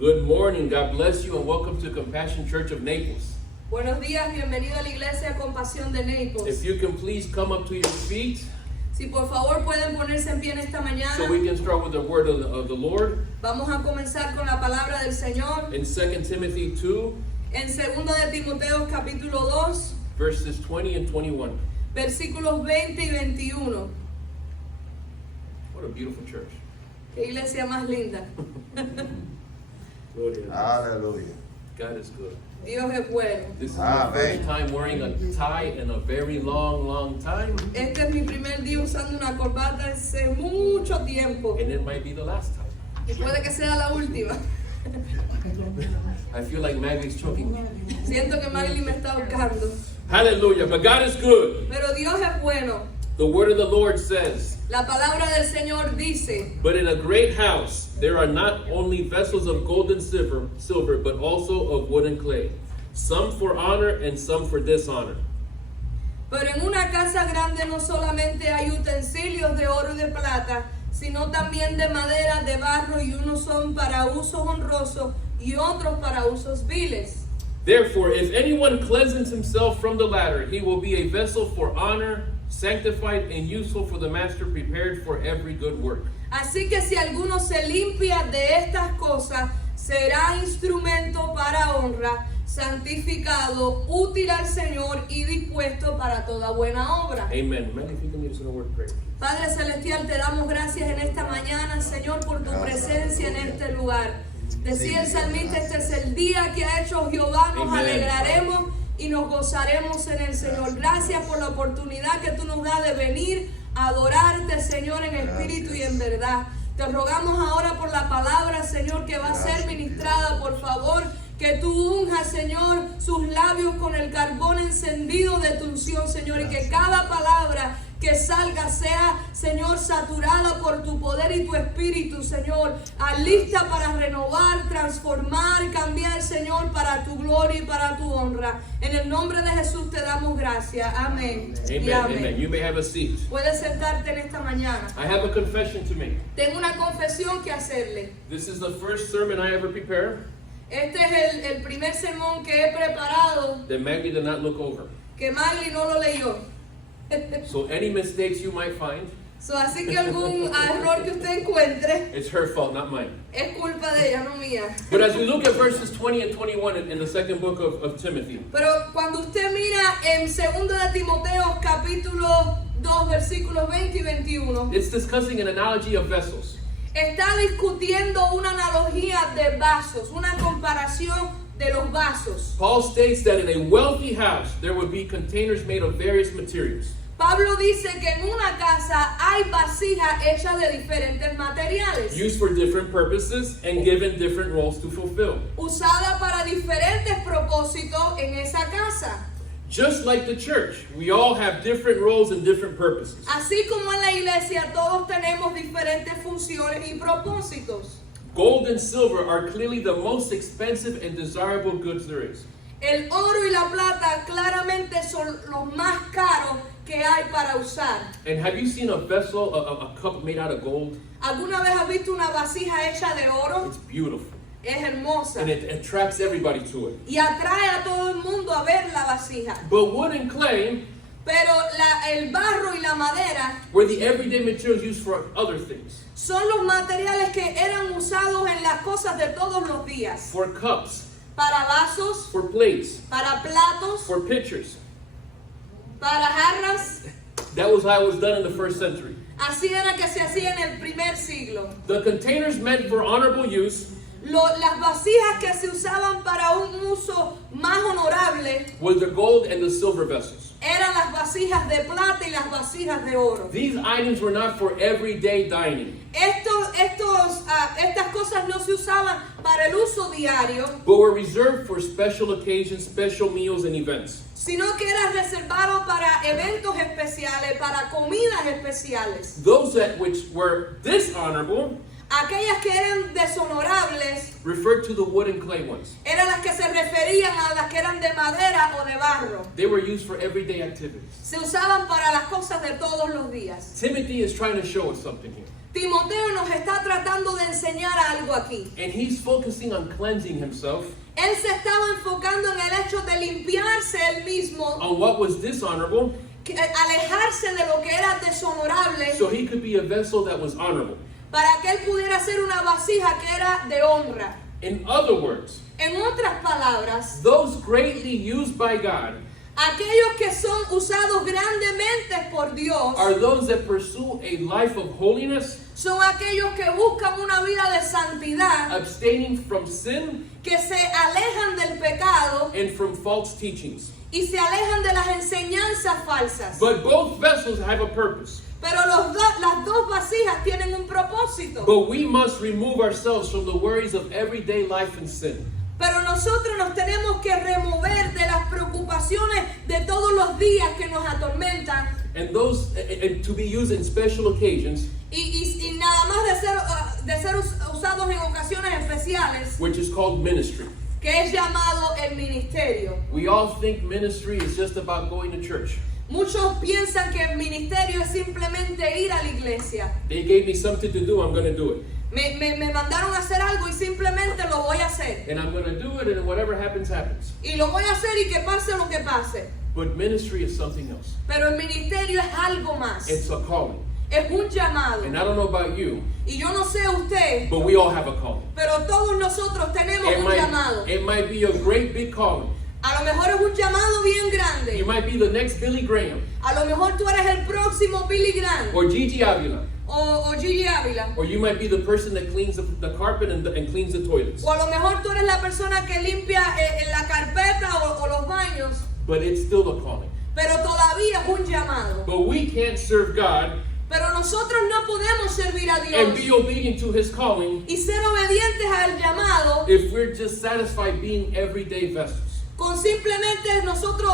Good morning. God bless you and welcome to Compassion Church of Naples. Buenos días, bienvenido a la Iglesia Compasión de Naples. If you can please come up to your feet. Si por favor pueden ponerse en pie en esta mañana. So we can start with the word of the Lord. Vamos a comenzar con la palabra del Señor. In 2 Timothy 2. En 2 de Timoteo capítulo 2. Verses 20 and 21. Versículos 20 y 21. What a beautiful church. Qué iglesia más linda. Hallelujah. God is good. Dios es bueno. This is my first time wearing a tie in a very long time. Este es mi primer día usando una corbata hace mucho tiempo. And it might be the last time. Y puede que sea la última. I feel like Maggie's choking me. Siento que Maggie me está ahorcando. Hallelujah. But God is good. Pero Dios es bueno. The word of the Lord says, La palabra del Señor dice, but in a great house there are not only vessels of gold and silver, but also of wood and clay, some for honor and some for dishonor. pero en una casa grande no solamente hay utensilios de oro y de plata, sino también de madera, de barro, y unos son para usos honrosos y otros para usos viles. Therefore, if anyone cleanses himself from the latter, he will be a vessel for honor, sanctified and useful for the master, prepared for every good work. Así que si alguno se limpia de estas cosas, será instrumento para honra, santificado, útil al Señor y dispuesto para toda buena obra. Amen. Man, if you can lead us in a word of prayer. Padre Celestial, te damos gracias en esta mañana, Señor, por tu presencia en este lugar. Decía el salmista, este es el día que ha hecho Jehová, nos alegraremos y nos gozaremos en el Señor. Gracias por la oportunidad que tú nos das de venir a adorarte, Señor, en espíritu y en verdad. Te rogamos ahora por la palabra, Señor, que va a ser ministrada, por favor, que tú unjas, Señor, sus labios con el carbón encendido de tu unción, Señor, y que cada palabra que salga sea, Señor, saturada por tu poder y tu espíritu, Señor, lista para renovar, transformar, cambiar, Señor, para tu gloria y para tu honra. En el nombre de Jesús te damos gracias. Amén. Amen. Amen. You may have a seat. Puedes sentarte en esta mañana. I have a confession to make. Tengo una confesión que hacerle. This is the first sermon I ever prepared Este es el primer sermón que he preparado that Maggie did not look over. que Maggie no lo leyó. So any mistakes you might find, Así que algún error que usted encuentre it's her fault, not mine. es culpa de ella, no mía. But as we look at verses 20 and 21 in the second book of Timothy, Pero cuando usted mira en 2 de Timoteo capítulo 2 versículos 20 y 21, it's discussing an analogy of vessels. está discutiendo una analogía de vasos, una comparación de los vasos. Paul states that in a wealthy house there would be containers made of various materials. Pablo dice que en una casa hay vasijas hechas de diferentes materiales, Used for different purposes and given different roles to fulfill. usada para diferentes propósitos en esa casa. Just like the church, we all have different roles and different purposes. Así como en la iglesia todos tenemos diferentes funciones y propósitos. Gold and silver are clearly the most expensive and desirable goods there is. El oro y la plata claramente son los más caros que hay para usar. And have you seen a vessel, a cup made out of gold? ¿Alguna vez has visto una vasija hecha de oro? It's beautiful. Es hermosa And it attracts everybody to it. y atrae a todo el mundo a ver la vasija. But wood and clay Pero el barro y la madera were the everyday materials used for other things. son los materiales que eran usados en las cosas de todos los días. For cups, Para vasos, for plates, para platos, for pitchers. para jarras. That was how it was done in the first century. Así era que se hacía en el primer siglo. The containers meant for honorable use Las vasijas que se usaban para un uso más honorable was the gold and the silver vessels. eran las vasijas de plata y las vasijas de oro. These items were not for everyday dining, Estas cosas no se usaban para el uso diario, but were reserved for special occasions, special meals, and events. sino que era reservado para eventos especiales, para comidas especiales. Those which were dishonorable Aquellas que eran deshonorables referred to the wood and clay ones. eran las que se referían a las que eran de madera o de barro. They were used for everyday activities. Se usaban para las cosas de todos los días. Timothy is trying to show us something here. Timoteo nos está tratando de enseñar algo aquí. And he's focusing on cleansing himself Él se estaba enfocando en el hecho de limpiarse él mismo, on what was dishonorable alejarse de lo que era deshonorable, so he could be a vessel that was honorable. para que él pudiera ser una vasija que era de honra. In other words, En otras palabras, those greatly used by God aquellos que son usados grandemente por Dios are those that pursue a life of holiness, son aquellos que buscan una vida de santidad, abstaining from sin que se alejan del pecado and from false teachings. y se alejan de las enseñanzas falsas. But both vessels have a purpose. Pero las dos vasijas tienen un propósito. But we must remove ourselves from the worries of everyday life and sin. Pero nosotros nos tenemos que remover de las preocupaciones de todos los días que nos atormentan. And those and to be used in special occasions, Y nada más de ser usados en ocasiones especiales, which is called ministry. que es llamado el ministerio. We all think ministry is just about going to church. Muchos piensan que el ministerio es simplemente ir a la iglesia. They gave me something to do, I'm going to do it. Me mandaron a hacer algo y simplemente lo voy a hacer. And I'm going to do it, and whatever happens, happens. Y lo voy a hacer y que pase lo que pase. But ministry is something else. Pero el ministerio es algo más. It's a calling. Es un llamado. And I don't know about you, Y yo no sé usted, but we all have a calling. pero todos nosotros tenemos un llamado. It might be a great big calling. A lo mejor es un llamado bien You grande. might be the next Billy Graham, A lo mejor tú eres el próximo Billy Graham or Gigi Avila, o Gigi Ávila. or you might be the person that cleans the carpet and cleans the toilets. O a lo mejor tú eres la persona que limpia en la carpeta o los baños. But it's still a calling. Pero todavía es un llamado. But we can't serve God Pero nosotros no podemos servir a and be Dios obedient to His calling y ser obedientes al llamado if we're just satisfied being everyday vessels. con simplemente nosotros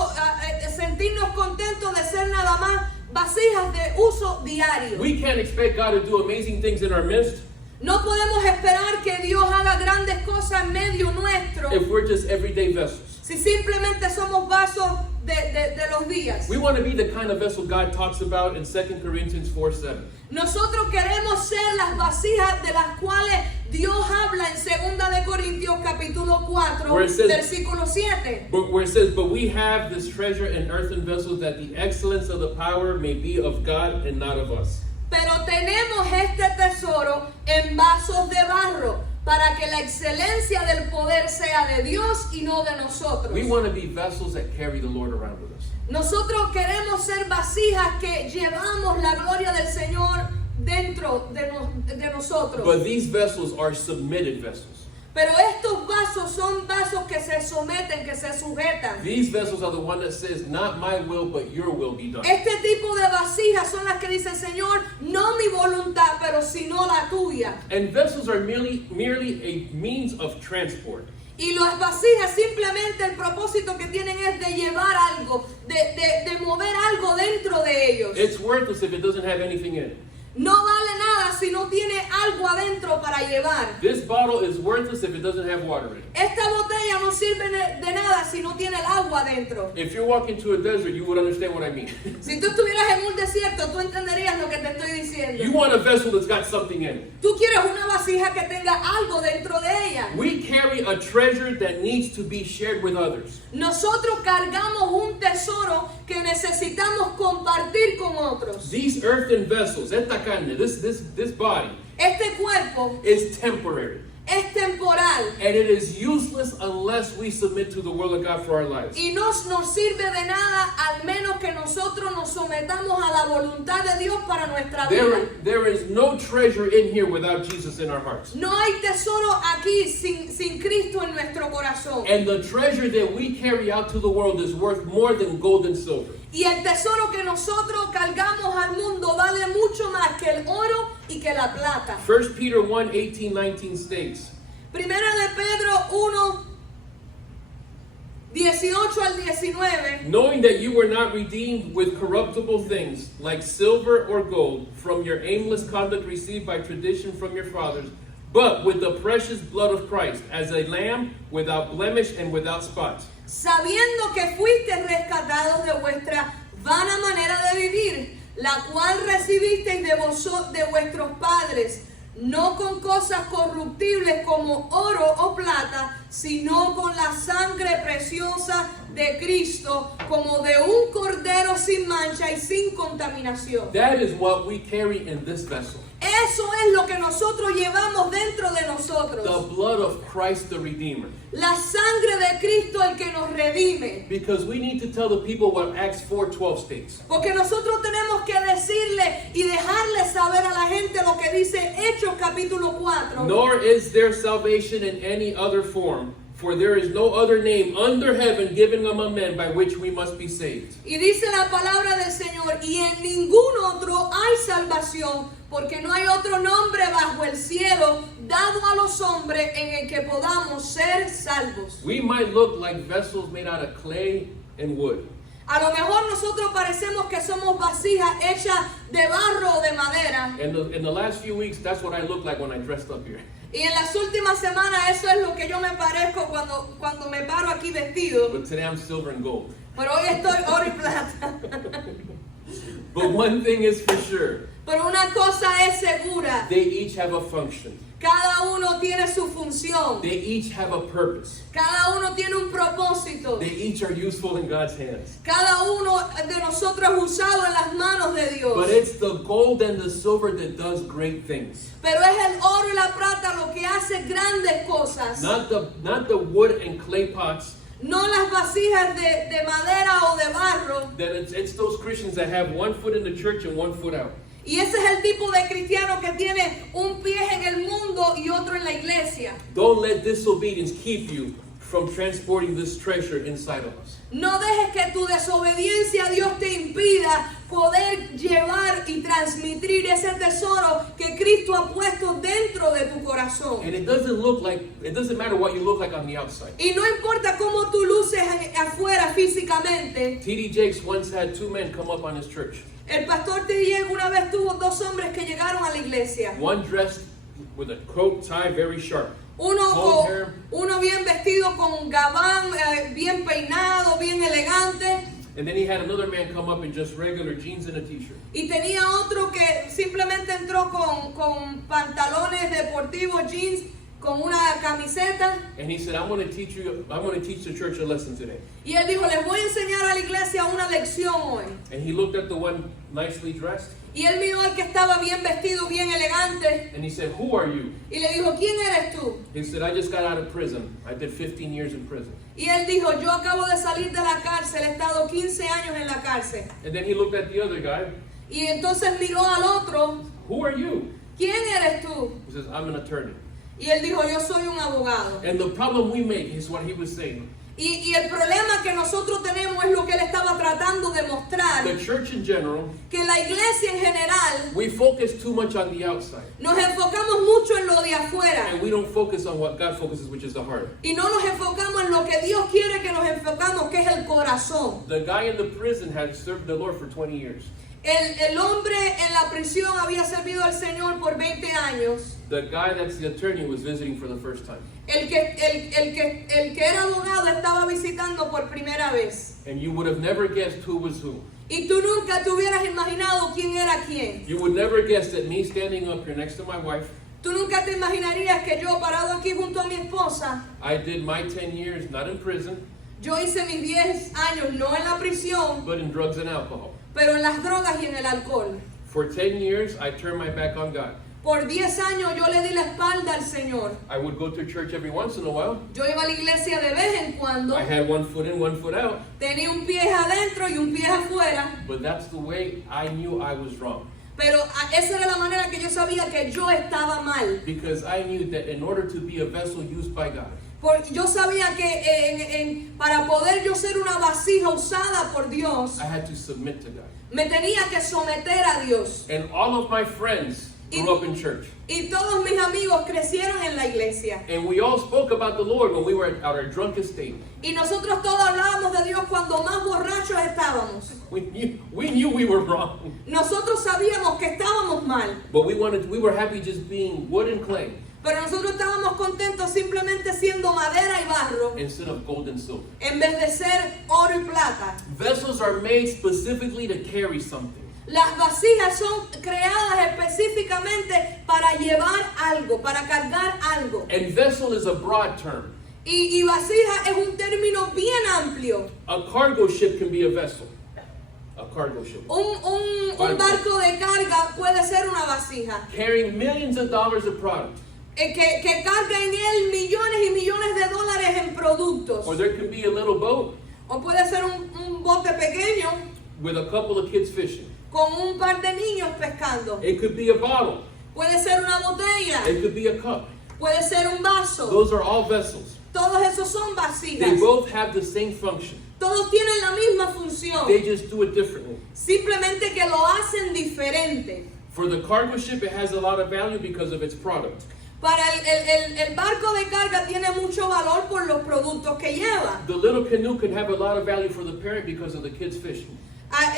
sentirnos contentos de ser nada más vasijas de uso diario. We can't expect God to do amazing things in our midst No podemos esperar que Dios haga grandes cosas en medio nuestro if we're just everyday vessels. si simplemente somos vasos de los días. We want to be the kind of vessel God talks about in 2 Corinthians 4:7. Nosotros queremos ser las vasijas de las cuales Dios habla en 2 de Corintios capítulo 4, Where it says- versículo 7. But where it says, "But we have this treasure in earthen vessels, that the excellence of the power may be of God and not of us." Pero tenemos este tesoro en vasos de barro, para que la excelencia del poder sea de Dios y no de nosotros. We want to be vessels that carry the Lord around with us. Nosotros queremos ser vasijas que llevamos la gloria del Señor dentro de nosotros. But these vessels are submitted vessels. Pero estos vasos son vasos que se someten, que se sujetan. These vessels are the one that says, "Not my will, but your will be done." Este tipo de vasijas son las que dicen, Señor, no mi voluntad, pero sino la tuya. And vessels are merely a means of transport. Y las vasijas simplemente el propósito que tienen es de llevar algo, de mover algo dentro de ellos. It's worthless if it doesn't have anything in it. No vale nada si no tiene algo adentro para llevar. This bottle is worthless if it doesn't have water in it. Esta botella no sirve de nada si no tiene el agua adentro. If you're walking to a desert, you would understand what I mean. Si tú estuvieras en un desierto, tú entenderías lo que te estoy diciendo. You want a vessel that's got something in it. Tú quieres una vasija que tenga algo dentro de ella. We carry a treasure that needs to be shared with others. Nosotros cargamos un tesoro que necesitamos compartir con otros. These earthen vessels, esta carne, this body, Este cuerpo is temporary. es temporal And it is useless unless we submit to the will of God for our lives. y no nos sirve de nada al menos que nosotros nos sometamos a la voluntad de Dios para nuestra vida. There is no treasure in here without Jesus in our hearts. No hay tesoro aquí sin Cristo en nuestro corazón. And the treasure that we carry out to the world is worth more than gold and silver. Y el tesoro que nosotros cargamos al mundo vale mucho más que el oro y que la plata. 1 Peter 1:18-19 states, Primera de Pedro 1, 18 al 19. "Knowing that you were not redeemed with corruptible things, like silver or gold, from your aimless conduct received by tradition from your fathers, but with the precious blood of Christ, as a lamb without blemish and without spot." Sabiendo que fuiste rescatados de vuestra vana manera de vivir, la cual recibisteis de vuestros padres, no con cosas corruptibles como oro o plata, sino con la sangre preciosa de Cristo, como de un cordero sin mancha y sin contaminación. That is what we carry in this vessel. Eso es lo que nosotros llevamos dentro de nosotros. The blood of Christ the Redeemer. La sangre de Cristo, el que nos redime. Because we need to tell the people what Acts 4:12 states. Porque nosotros tenemos que decirle y dejarle saber a la gente lo que dice Hechos capítulo 4. Nor is there salvation in any other form, for there is no other name under heaven given among men by which we must be saved. Y dice la palabra del Señor, y en ningún otro hay salvación, porque no hay otro nombre bajo el cielo dado a los hombres en el que podamos ser salvos. We might look like vessels made out of clay and wood. A lo mejor nosotros parecemos que somos vasijas hechas de barro o de madera. In the last few weeks, that's what I look like when I dressed up here. Y en las últimas semanas eso es lo que yo me parezco cuando me paro aquí vestido. But today I'm silver and gold. Pero hoy estoy oro y plata. But one thing is for sure. Pero una cosa es segura. They each have a function. Cada uno tiene su función. They each have a purpose. Cada uno tiene un propósito. They each are useful in God's hands. Cada uno de nosotros es usado en las manos de Dios. But it's the gold and the silver that does great things. Pero es el oro y la plata lo que hace grandes cosas. Not the wood and clay pots. No las vasijas de madera o de barro. That it's those Christians that have one foot in the church and one foot out. Y ese es el tipo de cristiano que tiene un pie en el mundo y otro en la iglesia. Don't let disobedience keep you from transporting this treasure inside of us. No dejes que tu desobediencia a Dios te impida poder llevar y transmitir ese tesoro que Cristo ha puesto dentro de tu corazón. And it doesn't matter what you look like on the outside. Y no importa cómo tú luces afuera físicamente. T.D. Jakes once had two men come up on his church. El pastor Diego una vez tuvo dos hombres que llegaron a la iglesia. One dressed with a coat tie very sharp. Uno bien vestido con un gabán, bien peinado, bien elegante. And then he had another man come up in just regular jeans and a t-shirt. Y tenía otro que simplemente entró con pantalones deportivos, jeans, con una camiseta. And he said, I'm going to teach the church a lesson today. Y él dijo, les voy a enseñar a la iglesia una lección hoy. And he looked at the one nicely dressed. Y él miró al que estaba bien vestido, bien elegante. And he said, who are you? Y le dijo, ¿quién eres tú? He said, I just got out of prison. I did 15 years in prison. Y él dijo, yo acabo de salir de la cárcel, he estado 15 años en la cárcel. And then he looked at the other guy. Y entonces miró al otro. Who are you? ¿Quién eres tú? He says, I'm an attorney. Y él dijo, yo soy un abogado. And the problem we make is what he was saying. Y el problema que nosotros tenemos es lo que él estaba tratando de mostrar. The church in general, Que la iglesia en general we focus too much on the outside. nos enfocamos mucho en lo de afuera. And we don't focus on what God focuses, which is the heart. Y no nos enfocamos en lo que Dios quiere que nos enfocamos, que es el corazón. The guy in the prison had served the Lord for 20 years. El hombre en la prisión había servido al Señor por 20 años. The guy that's the attorney was visiting for the first time. El que era abogado estaba visitando por primera vez. And you would have never guessed who was who. Y tú nunca te hubieras imaginado quién era quién. You would never guess that me standing up here next to my wife, Tú nunca te imaginarías que yo parado aquí junto a mi esposa, I did my 10 years not in prison, yo hice mis 10 años no en la prisión, but in drugs and alcohol. pero en las drogas y en el alcohol. For 10 years, I turned my back on God. Por 10 años yo le di la espalda al Señor. I would go to church every once in a while. Yo iba a la iglesia de vez en cuando. I had one foot in, one foot out. Tenía un pie adentro y un pie afuera. But that's the way I knew I was wrong. Pero esa era la manera que yo sabía que yo estaba mal. Because I knew that in order to be a vessel used by God, Porque yo sabía que para poder yo ser una vasija usada por Dios, I had to submit to God. me tenía que someter a Dios. And all of my friends grew up in church. Y todos mis amigos crecieron en la iglesia. And we all spoke about the Lord when we were at our drunkest state. Y nosotros todos hablábamos de Dios cuando más borrachos estábamos. We knew we were wrong. Nosotros sabíamos que estábamos mal. But we were happy just being wood and clay Pero nosotros estábamos contentos simplemente siendo madera y barro instead of gold and silver. en vez de ser oro y plata. Vessels are made specifically to carry something. Las vasijas son creadas específicamente para llevar algo, para cargar algo. And vessel is a broad term. Y vasija es un término bien amplio. A cargo ship can be a vessel. A cargo ship. Un barco de carga puede ser una vasija. Carrying millions of dollars of product. Que carga en él millones y millones de dólares en productos. Or there can be a little boat O puede ser un bote pequeño with a couple of kids fishing. con un par de niños pescando. It could be a bottle. Puede ser una botella. It could be a cup. Puede ser un vaso. Those are all vessels. Todos esos son They vasijas. both have the same function. Todos tienen la misma función. They just do it differently. Simplemente que lo hacen diferente. For the cargo ship, it has a lot of value because of its product. Para el barco de carga tiene mucho valor por los productos que lleva. The little canoe can have a lot of value for the parent because of the kids fishing.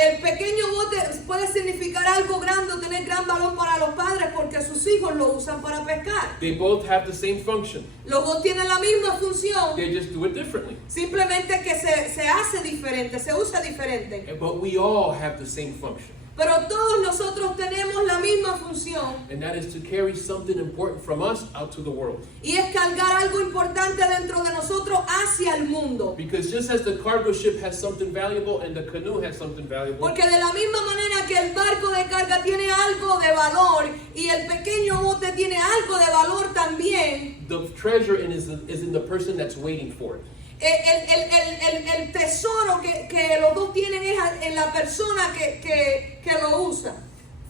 El pequeño bote puede significar algo grande o tener gran valor para los padres porque sus hijos lo usan para pescar. They both have the same function. Los dos tienen la misma función, They just do it differently. simplemente que se hace diferente, se usa diferente. But we all have the same function. Pero todos nosotros tenemos la misma función And that is to carry something important from us out to the world. y es cargar algo importante dentro de nosotros hacia el mundo. Because just as the cargo ship has something valuable and the canoe has something valuable, Porque de la misma manera que el barco de carga tiene algo de valor y el pequeño bote tiene algo de valor también, the treasure is in the person that's waiting for it. el tesoro que los dos tienen es en la persona que lo usa.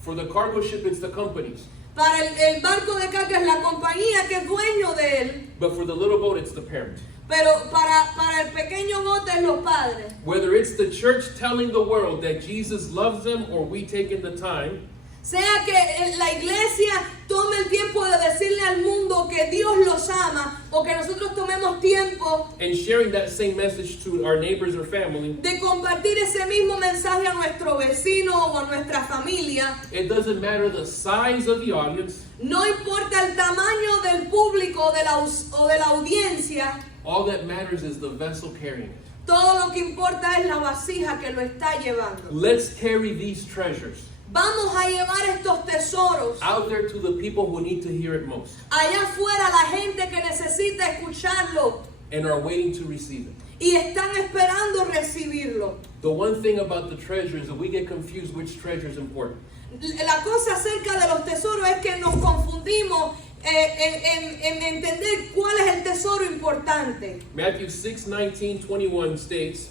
For the cargo ship, it's the companies. Para el barco de carga es la compañía que es dueño de él, But for the little boat, it's the parent. pero para el pequeño bote es los padres. Whether it's the church telling the world that Jesus loves them or we taking the time, Sea que la iglesia tome el tiempo de decirle al mundo que Dios los ama o que nosotros tomemos tiempo and sharing that same message to our neighbors or family, de compartir ese mismo mensaje a nuestro vecino o a nuestra familia. it doesn't matter the size of the audience. No importa el tamaño del público o de la audiencia, All that matters is the vessel carrying it. todo lo que importa es la vasija que lo está llevando. Let's carry these treasures Vamos a llevar estos tesoros out there to the people who need to hear it most allá afuera, la gente que necesita escucharlo and are waiting to receive it. y están esperando recibirlo. The one thing about the treasure is that we get confused which treasure is important. La cosa acerca de los tesoros es que nos confundimos en entender cuál es el tesoro importante. Matthew 6:19-21 states,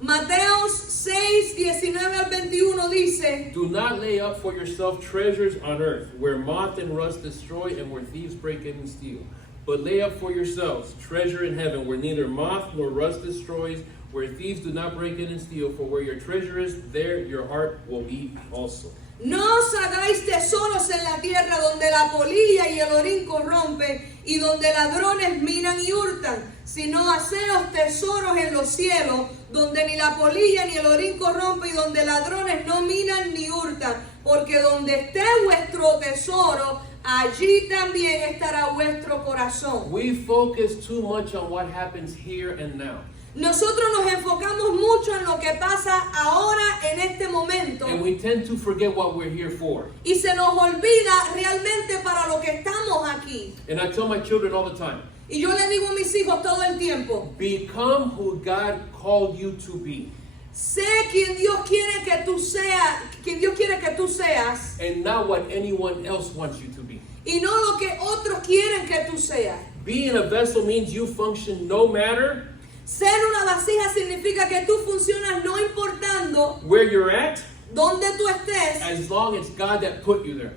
Mateos 6, 19 al 21 dice: "Do not lay up for yourself treasures on earth, where moth and rust destroy and where thieves break in and steal. But lay up for yourselves treasure in heaven, where neither moth nor rust destroys, where thieves do not break in and steal. For where your treasure is, there your heart will be also." No os hagáis tesoros en la tierra donde la polilla y el orín corrompen y donde ladrones minan y hurtan, sino haceos tesoros en los cielos, donde ni la polilla ni el orín corrompe y donde ladrones no minan ni hurtan, porque donde esté vuestro tesoro, allí también estará vuestro corazón. We focus too much on what happens here and now. Nosotros nos enfocamos mucho en lo que pasa ahora en este momento And we tend to forget what we're here for. y se nos olvida realmente para lo que estamos aquí. And I tell my children all the time, Y yo le digo a mis hijos todo el tiempo: become who God called you to be. sé quien Dios quiere que tú seas, quien Dios quiere que tú seas, And not what anyone else wants you to be. y no lo que otros quieren que tú seas. Being a vessel means you function no matter Ser una vasija significa que tú funcionas no importando where you're at, dónde tú estés, as long as God that put you there.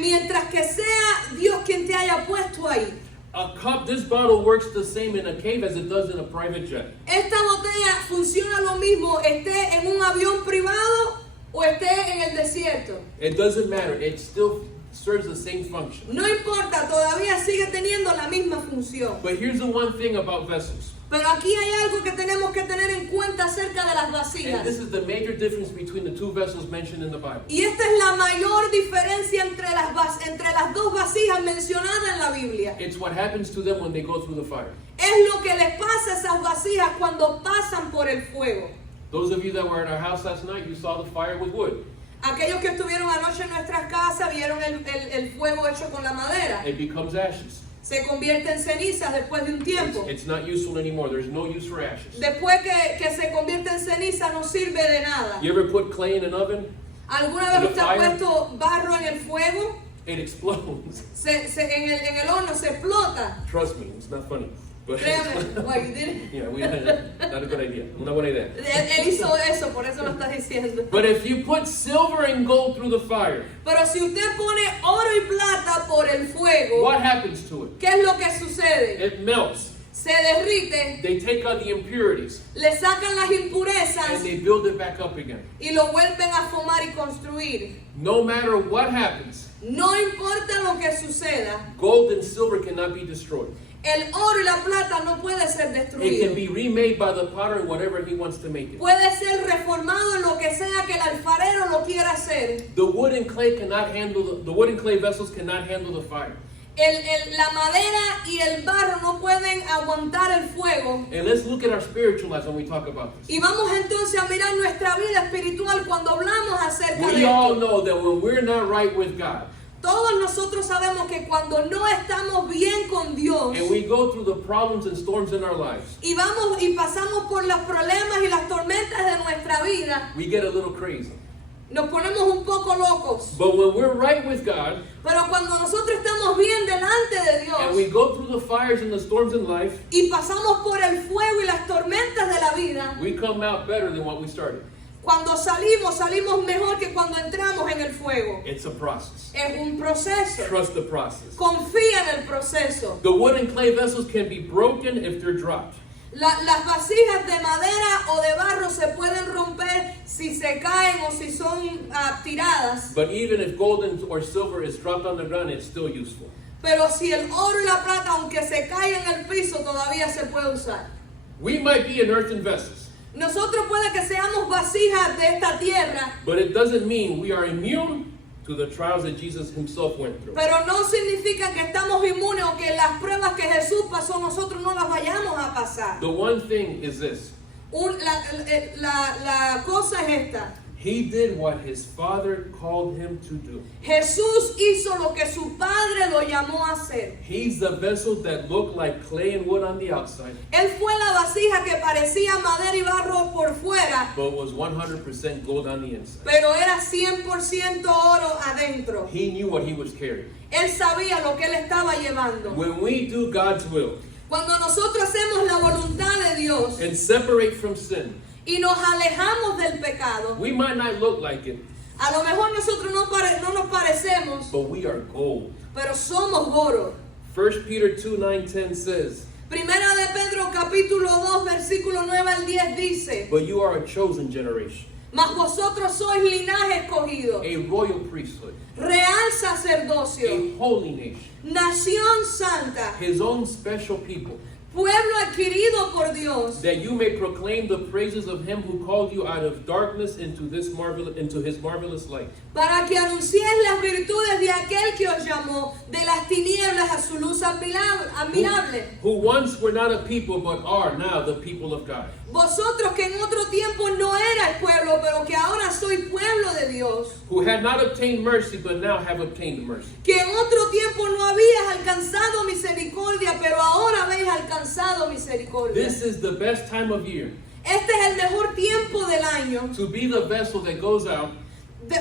mientras que sea Dios quien te haya puesto ahí. A cup, this bottle works the same in a cave as it does in a private jet. Esta botella funciona lo mismo, esté en un avión privado o esté en el desierto. It doesn't matter. It still serves the same function. No importa, todavía sigue teniendo la misma función. But here's the one thing about vessels. Pero aquí hay algo que tenemos que tener en cuenta acerca de las And vasijas. this is the major difference between the two vessels mentioned in the Bible. Y esta es la mayor diferencia entre las dos vasijas mencionadas en la Biblia. It's what happens to them when they go through the fire. Es lo que les pasa a esas vasijas cuando pasan por el fuego. Those of you that were at our house last night, you saw the fire with wood. Aquellos que estuvieron anoche en nuestras casas vieron el fuego hecho con la madera. It becomes ashes. Se convierte en cenizas después de un tiempo. It's not useful anymore. There's no use for ashes. Después que se convierte en ceniza no sirve de nada. You ever put clay in an oven? ¿Alguna vez usted ha puesto barro en el fuego? It explodes. En el horno se explota. Trust me, it's not funny. But Créame, well, you did it. yeah, not a good idea. Una buena idea. Él hizo eso, por eso lo está diciendo. But if you put silver and gold through the fire, Pero si usted pone oro y plata por el fuego, what happens to it? ¿qué es lo que sucede? It melts. Se derrite, They take out the impurities le sacan las and impurezas they build it back up again. y lo vuelven a formar y construir. No matter what happens, No importa lo que suceda, gold and silver cannot be destroyed. el oro y la plata no puede ser It can destruido. be remade by the potter in whatever he wants to make it. Puede ser reformado en lo que sea que el alfarero lo quiera hacer. The wood and clay cannot handle the wood and clay vessels cannot handle the fire. La madera y el barro no pueden aguantar el fuego. And let's look at our spiritual lives when we talk about this. Y vamos entonces a mirar nuestra vida espiritual cuando hablamos acerca de We all esto. know that when we're not right with God, Todos nosotros sabemos que cuando no estamos bien con Dios and we go through the problems and storms in our lives, y vamos y pasamos por los problemas y las tormentas de nuestra vida, we get a little crazy. nos ponemos un poco locos. But when we're right with God, Pero cuando nosotros estamos bien delante de and we Dios go through the fires and the storms in life, y pasamos por el fuego y las tormentas de la vida, we come out better than what we started. cuando salimos mejor que cuando entramos en el fuego. It's a process. Es un proceso. Trust the process. Confía en el proceso. The wood and clay vessels can be broken if they're dropped. Las vasijas de madera o de barro se pueden romper si se caen o si son tiradas. But even if gold or silver is dropped on the ground, it's still useful. Pero si el oro y la plata, aunque se caiga en el piso, todavía se puede usar. We might be in earthen vessels, Nosotros puede que seamos vasijas de esta tierra, but it doesn't mean we are immune to the trials that Jesus himself went through. pero no significa que estamos inmunes o que las pruebas que Jesús pasó nosotros no las vayamos a pasar. The one thing is this. La cosa es esta. He did what his Father called him to do. Jesús hizo lo que su Padre lo llamó a hacer. He's the vessel that looked like clay and wood on the outside, Él fue la vasija que parecía madera y barro por fuera, but was 100% gold on the inside. pero era 100% oro adentro. He knew what he was carrying. Él sabía lo que él estaba llevando. When we do God's will Cuando nosotros hacemos la voluntad de Dios and separate from sin, y nos alejamos del pecado, we might not look like it, a lo mejor nosotros no nos parecemos, but we are gold. pero somos oro. 1 Peter 2:9-10 says, Primera de Pedro capítulo 2 versículo 9 al 10 dice: but you are a chosen generation, Mas vosotros sois linaje escogido, a royal priesthood, real sacerdocio, a holy nation, nación santa, his own special people, pueblo adquirido por Dios, that you may proclaim the praises of him who called you out of darkness into his marvelous light. para que anunciéis las virtudes de aquel que os llamó de las tinieblas a su luz admirable. Who once were not a people, but are now the people of God. Vosotros que en otro tiempo no erais pueblo, pero que ahora sois pueblo de Dios. Who had not obtained mercy, but now have obtained mercy. Que en otro tiempo no habías alcanzado misericordia, pero ahora habéis alcanzado misericordia. This is the best time of year Este es el mejor tiempo del año to be the vessel that goes out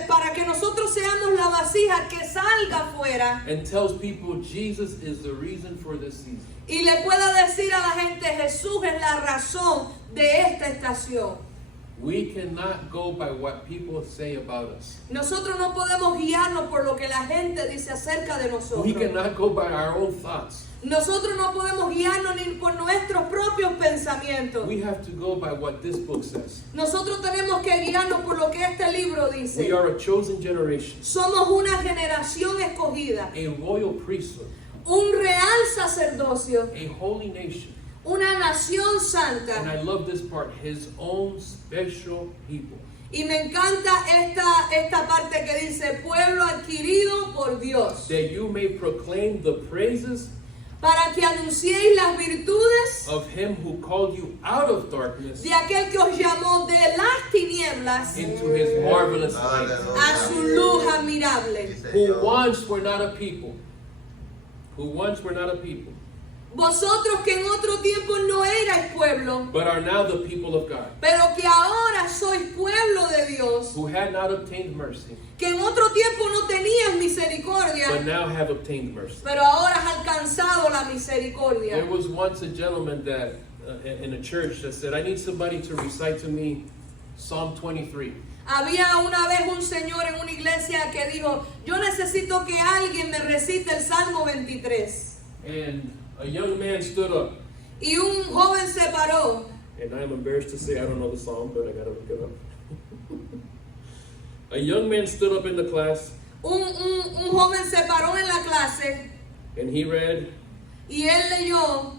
para que nosotros seamos la vasija que salga afuera and tells people Jesus is the reason for this season. y le pueda decir a la gente: Jesús es la razón de esta estación. We cannot go by what people say about us. Nosotros no podemos guiarnos por lo que la gente dice acerca de nosotros. We cannot go by our own thoughts. Nosotros no podemos guiarnos ni por nuestros propios pensamientos. We have to go by what this book says. Nosotros tenemos que guiarnos por lo que este libro We dice. are a chosen generation, Somos una generación escogida, a royal priesthood, un real sacerdocio, a holy nation. una nación And santa. I love this part, his own special people. Y me encanta esta parte que dice: pueblo adquirido por Dios, That you may proclaim the praises para que anunciéis las virtudes of him who called you out of darkness de aquel que os llamó de las tinieblas into his marvelous light, a su luz admirable. who once were not a people, Vosotros que en otro tiempo no erais pueblo, but are now the people of God, pero que ahora sois pueblo de Dios, who had not obtained mercy, que en otro tiempo no tenías misericordia, but now have obtained mercy. pero ahora has alcanzado la There misericordia. was once a gentleman that in a church that said, I need somebody to recite to me Psalm 23. Había una vez un señor en una iglesia que dijo, yo necesito que alguien me recite el Salmo 23. And a young man stood up. Y un joven se paró. And I'm embarrassed to say I don't know the psalm, but I gotta look it up. A young man stood up in the class. Un joven se paró en la clase And he read, y él leyó,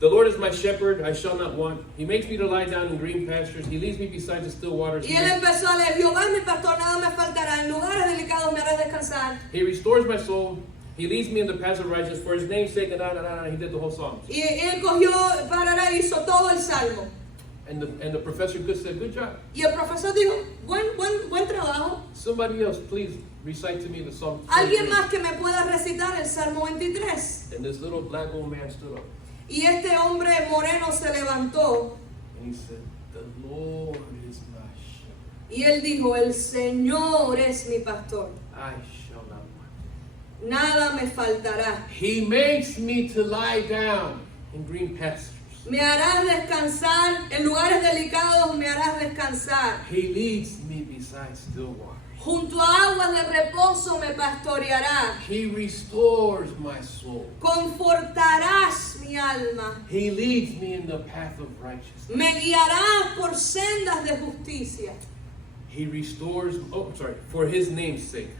the Lord is my shepherd, I shall not want. He makes me to lie down in green pastures. He leads me beside the still waters. y él empezó a leer, Jehová es mi pastor, nada me faltará, en lugares delicados me hará descansar. He restores my soul. He leads me in the paths of righteousness for his name's sake. He did the whole psalm. Y él cogió, parará, hizo todo el salmo. And the professor said, good job. Y el profesor dijo, buen trabajo. Somebody else, please recite to me the psalm. Alguien más que me pueda recitar el Salmo 23. And this little black old man stood up. Y este hombre moreno se levantó And he said, the Lord is my shepherd. y él dijo, el Señor es mi pastor, I shall not want. nada me faltará. He makes me to lie down in green pastures. Me harás descansar, en lugares delicados me harás descansar. He leads me beside still waters. Junto a aguas de reposo me pastoreará. He restores my soul. Confortarás mi alma. He leads me in the path of righteousness. Me guiarás por sendas de justicia. He restores, for his name's sake.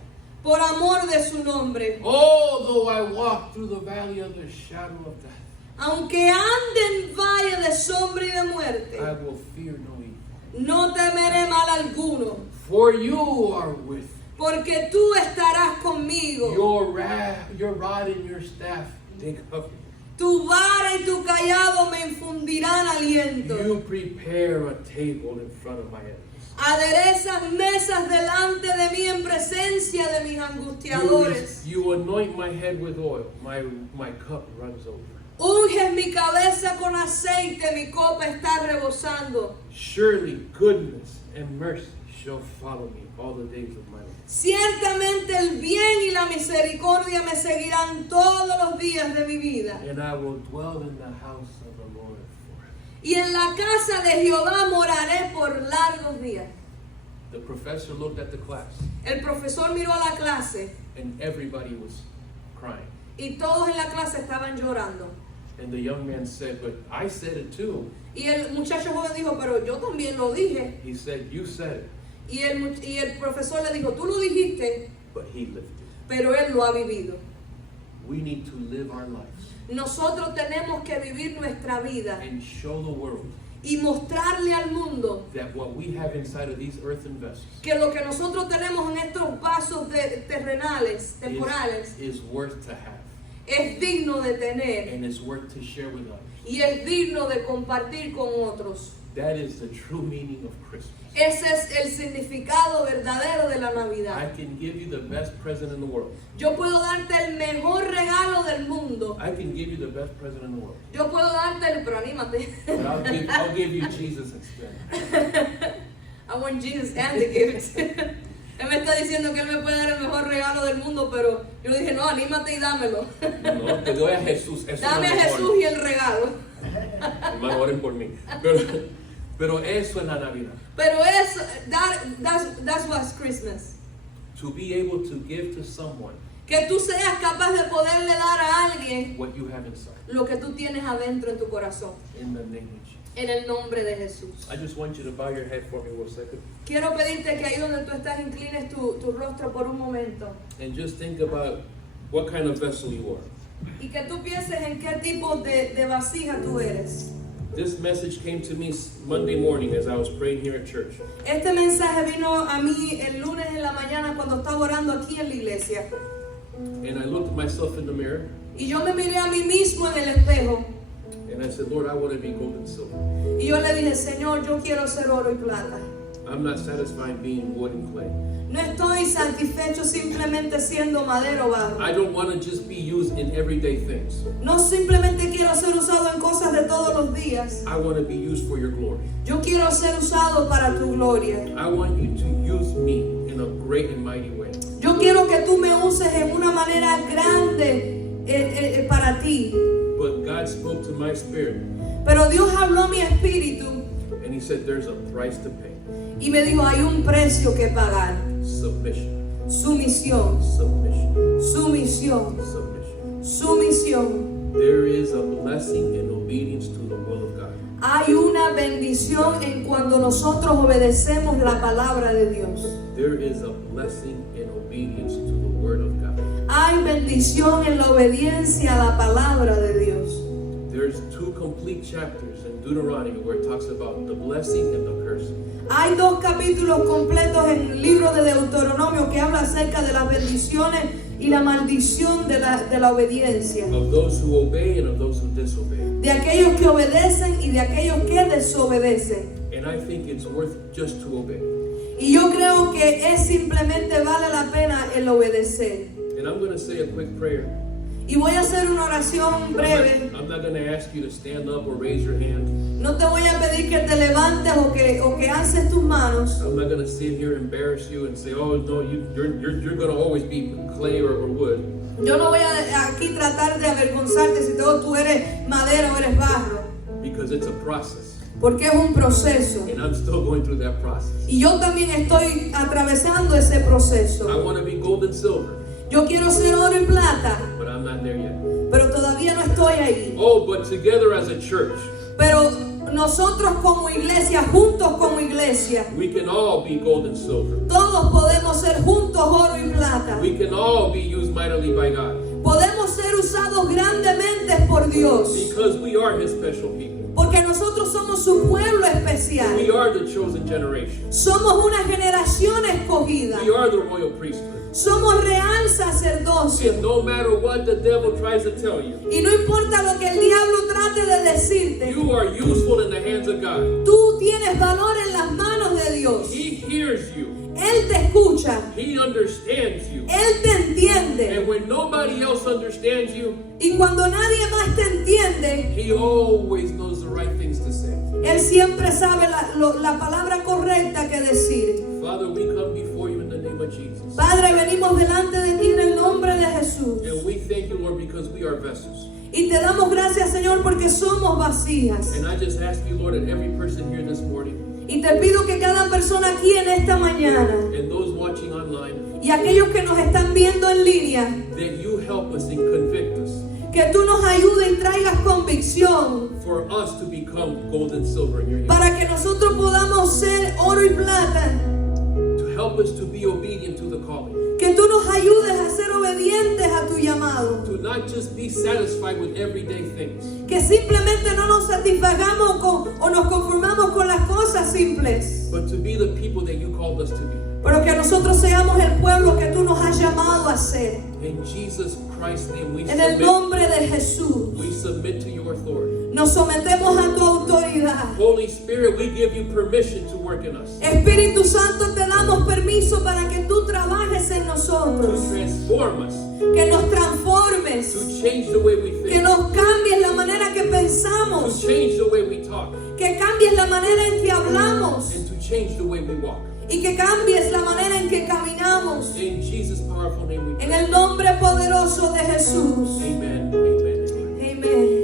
Por amor de su nombre. Although I walk through the valley of the shadow of death, Aunque ande en valle de sombra y de muerte, I will fear no evil. no temeré mal alguno. For you are with me. Porque tú estarás conmigo. Your rod and your staff, they cover me. Tu vara y tu callado me infundirán aliento. You prepare a table in front of my enemies. Aderezas mesas delante de mí en presencia de mis angustiadores. You anoint my head with oil. My cup runs over. Unges mi cabeza con aceite, mi copa está rebosando. Surely goodness and mercy shall follow me all the days of my life. Ciertamente el bien y la misericordia me seguirán todos los días de mi vida. And I will dwell in the house of the Lord forever. Y en la casa de Jehová moraré por largos días. The professor looked at the class, El profesor miró a la clase and everybody was crying. y todos en la clase estaban llorando. And the young man said, but I said it too. Y el muchacho joven dijo, pero yo también lo dije. He said, you said it, Y el profesor le dijo, tú lo dijiste, but he lived it. pero él lo ha vivido. We need to live our lives Nosotros tenemos que vivir nuestra vida and show the world y mostrarle al mundo that what we have inside of these earthen vessels que lo que nosotros tenemos en estos vasos terrenales, temporales, is worth to have es digno de tener and is worth to share with others. y es digno de compartir con otros. That is the true meaning of Christmas. Ese es el significado verdadero de la I Navidad. can give you the best present in the world. Yo puedo darte el mejor regalo del mundo. I can give you the best present in the world. Yo puedo darte el, pero anímate. But I'll give you Jesus instead. I want Jesus and the gift. Él me está diciendo que él me puede dar el mejor regalo del mundo, pero yo dije, no, anímate y dámelo. No, te doy a Jesús. Eso Dame es a lo mejor. Jesús y el regalo. Hermano, oren por mí. Pero eso es la Navidad. Pero eso, that's what's Christmas. To be able to give to someone Que tú seas capaz de poderle dar a alguien what you have inside. lo que tú tienes adentro en tu corazón. In the name of Jesus. En el nombre de Jesús. I just want you to bow your head for me 1 second. Quiero pedirte que ahí donde tú estás inclines tu rostro por un momento. And just think about what kind of vessel you are. Y que tú pienses en qué tipo de vasija tú eres. This message came to me Monday morning as I was praying here at church. Este mensaje vino a mí el lunes en la mañana cuando estaba orando aquí en la iglesia. And I looked at myself in the mirror. Y yo me miré a mí mismo en el espejo. And I said, Lord, I want to be gold and silver. Y yo le dije, Señor, yo quiero ser oro y plata. I'm not satisfied being wood and clay. No estoy satisfecho simplemente siendo madera o barro. I don't want to just be used in everyday things. No simplemente quiero ser usado en cosas de todos los días. I want to be used for your glory. Yo quiero ser usado para tu gloria. I want you to use me in a great and mighty way. Yo quiero que tú me uses en una manera grande para ti. But God spoke to my spirit, Pero Dios habló a mi espíritu and He said, there's a price to pay. y me dijo, hay un precio que pagar. Submission. Sumisión, Submission. sumisión, Submission. sumisión. There is a blessing in obedience to the will of God. Hay una bendición en cuando nosotros obedecemos la palabra de Dios. There is a blessing in obedience to the word of God. Hay bendición en la obediencia a la palabra de Dios. There's 2 complete chapters in Deuteronomy where it talks about the blessing and the curse. Hay 2 capítulos completos en el libro de Deuteronomio que habla acerca de las bendiciones y la maldición de la obediencia. Of those who obey and of those who disobey. De aquellos que obedecen y de aquellos que desobedecen. And I think it's worth just to obey. Y yo creo que es simplemente vale la pena el obedecer. And I'm going to say a quick prayer. Y voy a hacer una oración breve. I'm not going to ask you to stand up or raise your hand. No te voy a pedir que te levantes o que alces tus manos. I'm not going to sit here and embarrass you and say, oh, no, you're going to always be clay or wood. Yo no voy a aquí tratar de avergonzarte si tú eres madera o eres barro. Because it's a process. Porque es un proceso. And I'm still going through that process. Y yo también estoy atravesando ese proceso. I want to be gold and silver. Yo quiero ser oro y plata, But I'm not there yet. pero todavía no estoy ahí. Oh, but together as a church, Pero nosotros como iglesia, juntos como iglesia, we can all be gold and silver. todos podemos ser juntos oro y plata. We can all be used mightily by God. Podemos ser usados grandemente por Dios. Because we are His special people. Porque nosotros somos su pueblo especial. We are the chosen generation. Somos una generación escogida. We are the royal priesthood. Somos real sacerdocio. And no matter what the devil tries to tell you, Y no importa lo que el diablo trate de decirte, you are useful in the hands of God. tú tienes valor en las manos de Dios. He hears you. Él te escucha. He understands you. Él te entiende. And when nobody else understands you, Y cuando nadie más te entiende, He always knows the right things to say. Él siempre sabe la palabra correcta que decir. Father, we come before you in the name of Jesus. Padre, venimos delante de ti en el nombre de Jesús. And we thank you, Lord, because we are vessels. Y te damos gracias, Señor, porque somos vasijas. And I just ask you, Lord, that every person here this morning Y te pido que cada persona aquí en esta mañana and those watching online, y aquellos que nos están viendo en línea, that you help us and convict us que tú nos ayudes y traigas convicción for us to become gold and silver in your use. para que nosotros podamos ser oro y plata. To help us to be obedient to the calling. Que tú nos ayudes a ser obedientes a tu llamado. To not just be satisfied with everyday things, Que simplemente no nos satisfagamos o nos conformamos con las cosas simples. but to be the people that you called us to be. Pero que nosotros seamos el pueblo que tú nos has llamado a ser. In Jesus Christ's name, we En el nombre de Jesús. submit to your authority. Nos sometemos a tu autoridad. Holy Spirit, we give you permission to work in us, Espíritu Santo, te damos permiso para que tú trabajes en to nosotros. transform us, Que nos transformes. to change the way we Que think, nos cambies la manera que to pensamos. change the way we talk, Que cambies la manera en que hablamos. and to change the way we walk. Y que cambies la manera en que caminamos. In Jesus' powerful name we En pray. el nombre poderoso de Jesús. Amen, amen, amen. Amén.